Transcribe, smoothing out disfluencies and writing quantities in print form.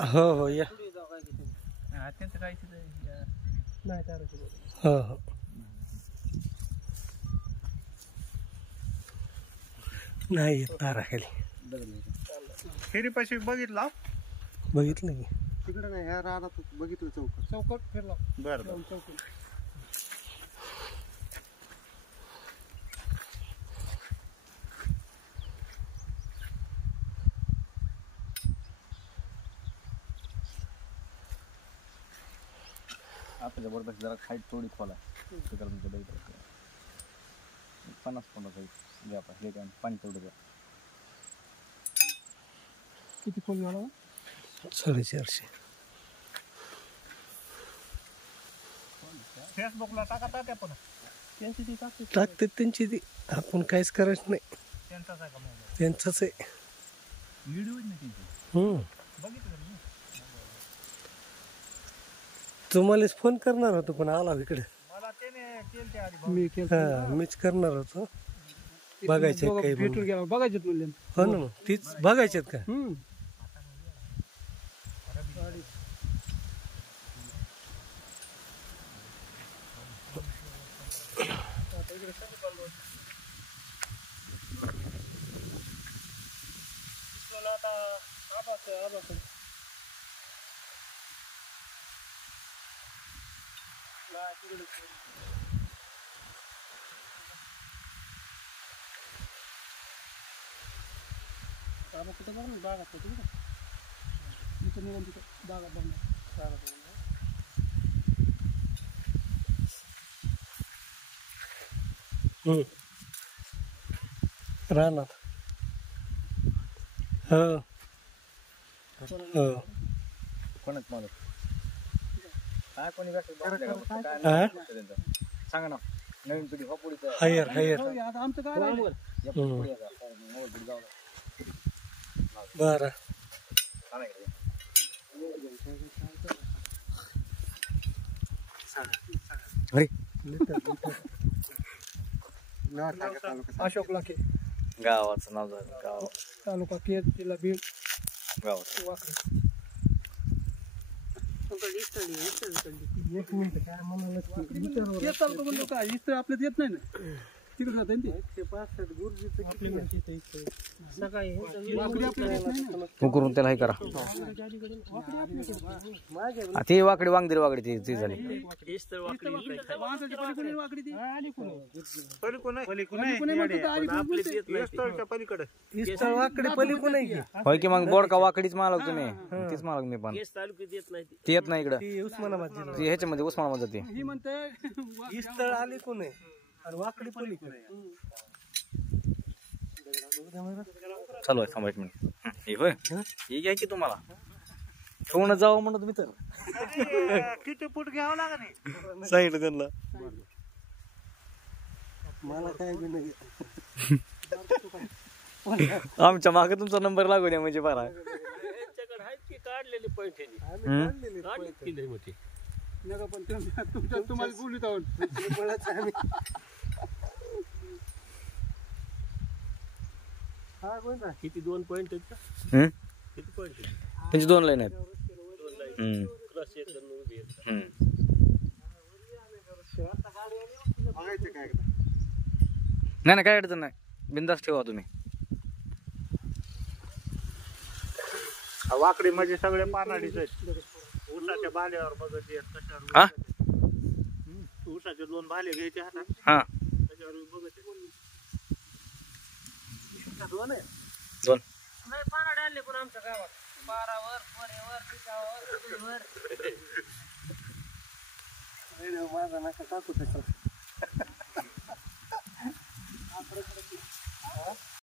हो हो या. त्यांचं काय नाही तारा. हो हो नाही तारा खाली. फेरीपाशी बघितला बघितलं की तिकडे नाही ह्या रानात बघितलं चौकट फिरला. बरं चौकट आपल्या बरोबर जरा हाईट थोडी खोला तिकडे तुमच्या बघितलं 50 घ्या आपण हे काय पाणी तेवढं द्या. किती खोल झाला 450. फेसबुकला टाका पण त्यांची ती टाकते. टाकते त्यांची ती, आपण काहीच करायचं नाही. त्यांचाच आहे का मोबाईल? त्यांचंच आहे. व्हिडिओ नाही त्यांचे बघितलं मी. तुम्हालाच फोन करणार होतो पण आला इकडे. मला त्याने केलते आधी मी केलं मीच करणार होतो. बघायचे काही भेटून गेला बघायचे म्हणले. हो ना मग तीच बघायच्यात का. कुठे बघ बागा तिथं निघून तिथं बागा बघणार. राहणार. हो हो कोणच मला काय कोणी सांगा ना. नवीन पिढी हायर आता आमचं काय बरं. अशोक लाखे गावाचं नाव झालं. गाव तालुका केज जिल्हा बीड गावात वाकडी. एक मिनिट काय म्हणाला चालतो म्हणतो काय इस्त्र आपल्यात येत नाही ना. तिकडे जात करून त्याला हे करा. ते वाकडी वांगदी वाकडी ती झाली. होय की मग बोडका वाकडीच मालक तुम्ही. तीच मालक मी पण ती येत नाही इकडे. उस्मानाबाद ती ह्याच्यामध्ये उस्मानाबाद जाते. ही म्हणते स्थळ आली कोण आहे आणि वाकडी पण चालू आहे. थांबा 1 मिनिट. हे होय हे घ्या की तुम्हाला ठेवून जावं म्हणत मी तर. किती फूट घ्यावं लागत सांगितलं त्यांना. मला काय आमच्या मागे तुमचा नंबर लागू द्या म्हणजे बरा. नका पण तुम्हाला बोलत आहोत. किती 2 पॉइंट आहेत का. किती पॉइंट त्यांची 2 लाईन आहेत. नाही काय अडचण नाही. बिंदास ठेवा तुम्ही. वाकडी म्हणजे सगळे पानाडीच आहेत. ऊसाच्या भाल्यावर बघत येत हा ऊसाचे 2 भाले घ्यायचे हातात. हा त्याच्यावर बघत 2 नाही पानाडे आणले पण आमच्या गावात पारावर पोऱ्यावर पिकावर माझा नका टाकू त्याच्यात.